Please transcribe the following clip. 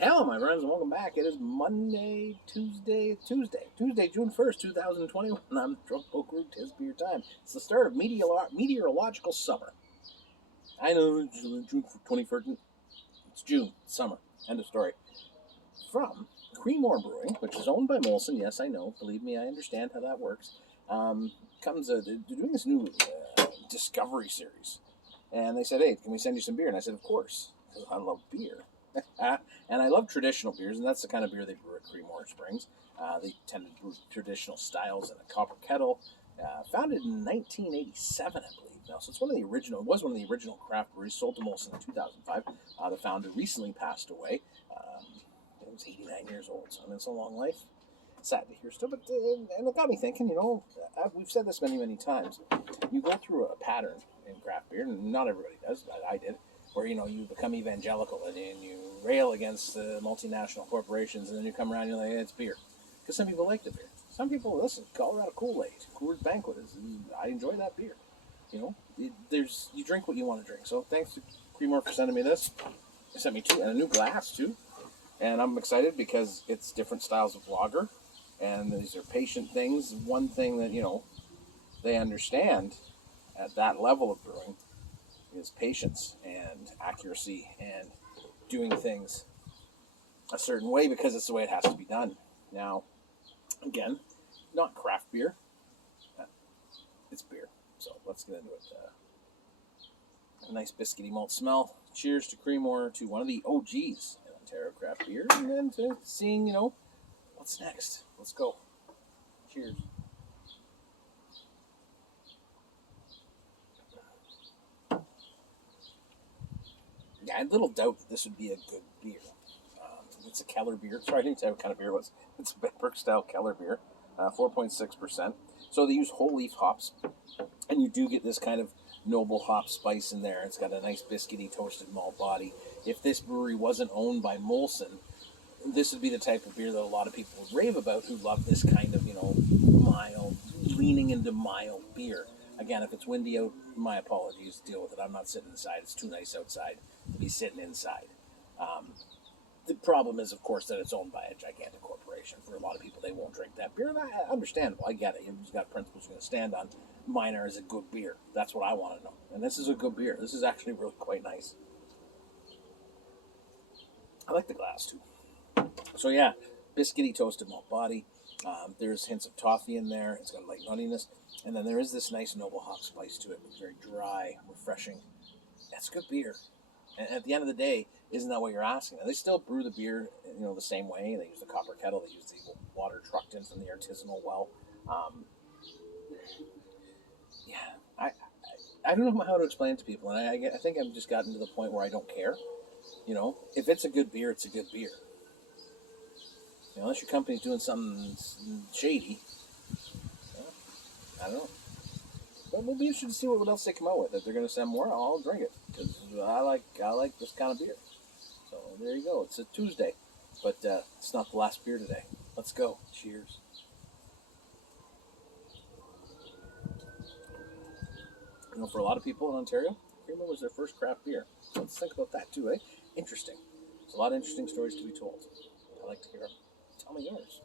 Hello, my friends, and welcome back. It is Tuesday, June 1st, 2021. I'm Drunk Poker Tis Beer Time. It's the start of meteorological summer. I know, June 21st. It's June, summer. End of story. From Creemore Brewing, which is owned by Molson. Yes, I know. Believe me, I understand how that works. They're doing this new Discovery series. And they said, hey, can we send you some beer? And I said, of course, because I love beer. And I love traditional beers, and that's the kind of beer they brew at Creemore Springs. They tend to brew traditional styles in a copper kettle. Founded in 1987, I believe. Now, so it's one of the original. It was one of the original craft breweries. Sold to Molson in 2005. The founder recently passed away. He was 89 years old, so I mean, it's a long life. Sad to hear still, but and it got me thinking. We've said this many times. You go through a pattern in craft beer, and not everybody does, but I did, where you become evangelical and you rail against multinational corporations, and then you come around and you're like, hey, it's beer, because some people like the beer. Some people listen. Colorado Kool-Aid, Coors Banquet I enjoy that beer. You drink what you want to drink. So thanks to Creemore for sending me this. They sent me two and a new glass too, and I'm excited because it's different styles of lager, and these are patient things. One thing that they understand at that level of brewing is patience and accuracy and doing things a certain way because it's the way it has to be done. Now, again, not craft beer. It's beer. So let's get into it. A nice biscuity malt smell. Cheers to Creemore, to one of the OGs in Ontario craft beer, and then to seeing, what's next. Let's go. Cheers. Yeah, I had little doubt that this would be a good beer. It's a Kellerbier. Sorry, I didn't say what kind of beer it was. It's a Bamberg style Kellerbier, 4.6%. So they use whole leaf hops, and you do get this kind of noble hop spice in there. It's got a nice biscuity toasted malt body. If this brewery wasn't owned by Molson, this would be the type of beer that a lot of people would rave about who love this kind of, mild, leaning into mild beer. Again, if it's windy out, my apologies, deal with it. I'm not sitting inside. It's too nice outside to be sitting inside. The problem is, of course, that it's owned by a gigantic corporation. For a lot of people, they won't drink that beer. And understandable. I get it. You've got principles you're going to stand on. Mine is a good beer. That's what I want to know. And this is a good beer. This is actually really quite nice. I like the glass, too. So, yeah, biscuity toasted malt body. There's hints of toffee in there. It's got a light nuttiness. And then there is this nice noble hop spice to it. It's very dry, refreshing. That's good beer. And at the end of the day, isn't that what you're asking? And they still brew the beer, the same way. They use the copper kettle. They use the water trucked in from the artisanal well. Yeah, I don't know how to explain it to people, and I think I've just gotten to the point where I don't care. If it's a good beer, it's a good beer. Unless your company's doing something shady, I don't know. But we'll be interested to see what else they come out with. If they're going to send more, I'll drink it because I like this kind of beer. So there you go. It's a Tuesday, but it's not the last beer today. Let's go. Cheers. For a lot of people in Ontario, Creemore was their first craft beer. So let's think about that too, eh? Interesting. There's a lot of interesting stories to be told. I like to hear them. Tell me yours.